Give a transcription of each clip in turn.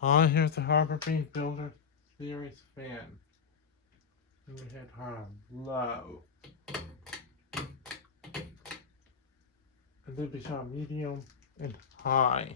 Hi, here's the Harbor Beam Builder Series fan. And we hit high, low. And then we shot medium and high.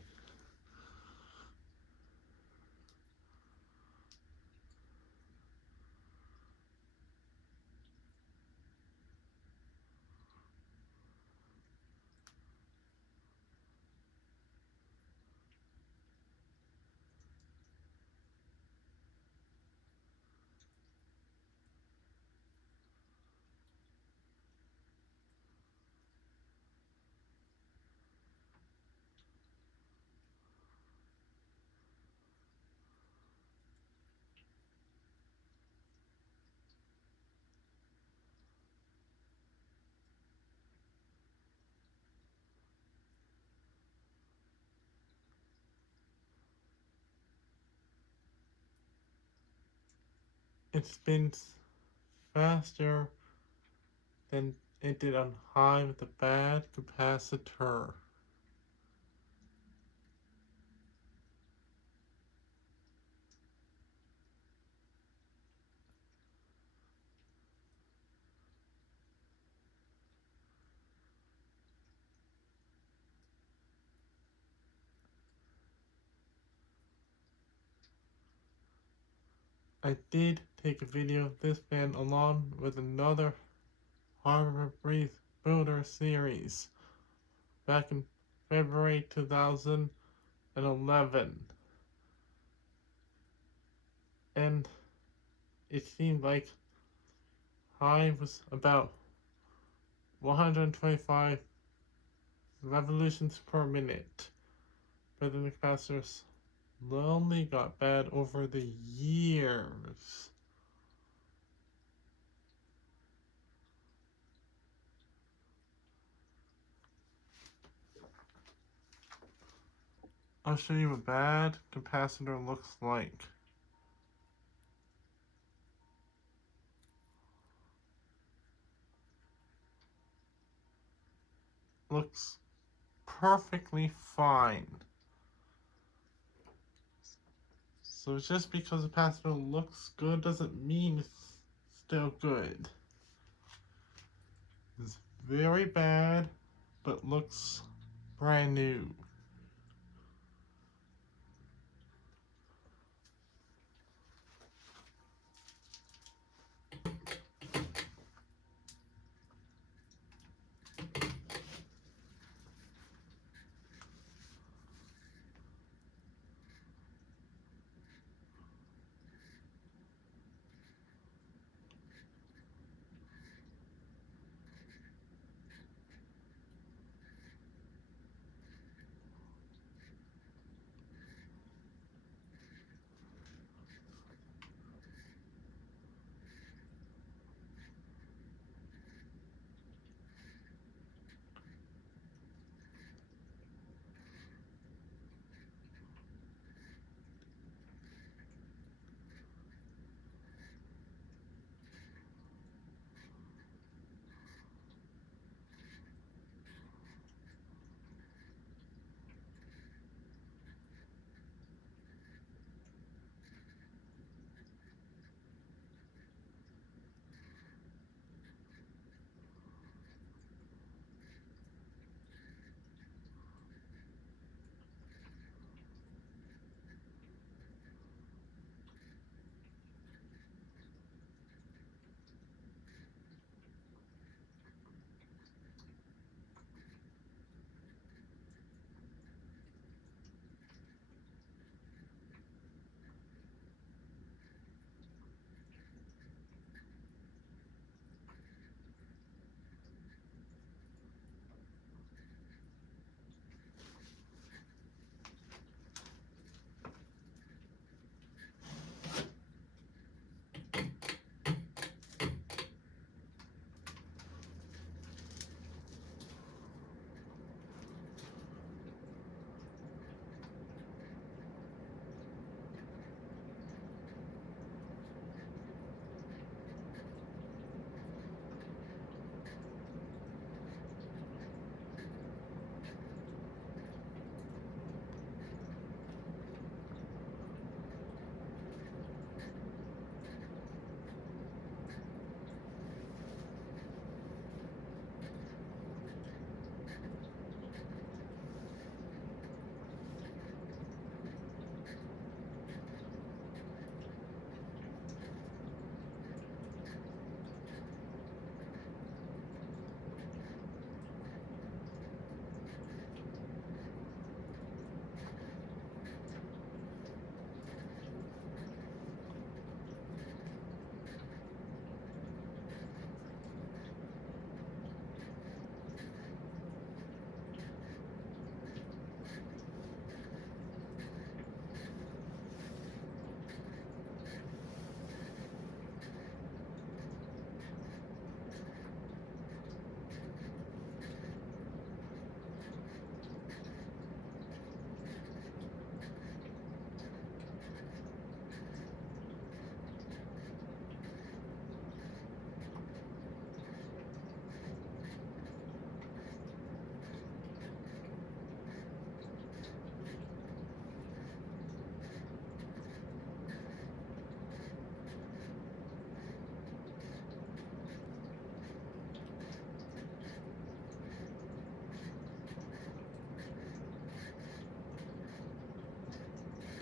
It spins faster than it did on high with a bad capacitor. I did take a video of this fan along with another Harbor Breeze Builder series back in February 2011. And it seemed like high was about 125 revolutions per minute, but then the capacitor slowly got bad over the years. I'll show you what a bad capacitor looks like. Looks perfectly fine. So just because a capacitor looks good doesn't mean it's still good. It's very bad, but looks brand new.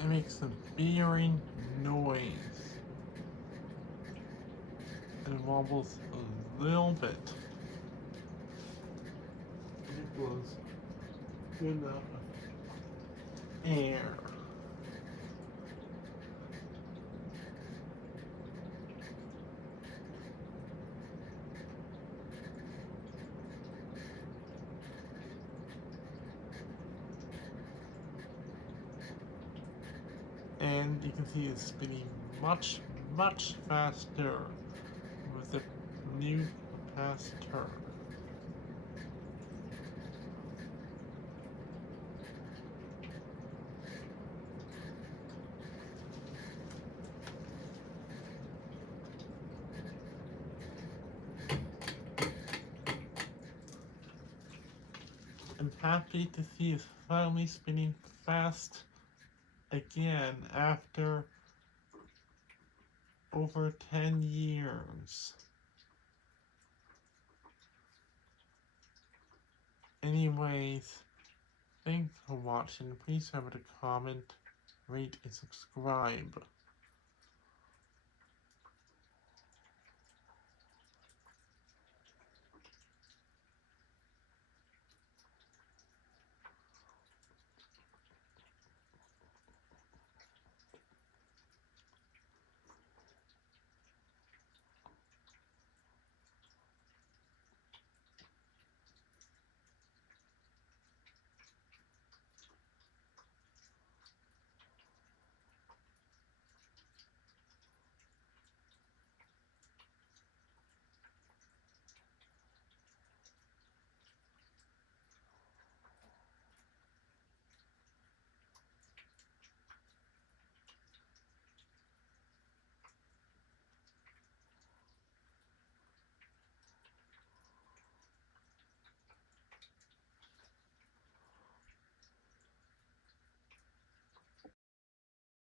It makes a beering noise. It wobbles a little bit. It blows enough air. And you can see it's spinning much, much faster with the new capacitor. I'm happy to see it's finally spinning fast again after over 10 years. Anyways, thanks for watching. Please have a comment, rate, and subscribe.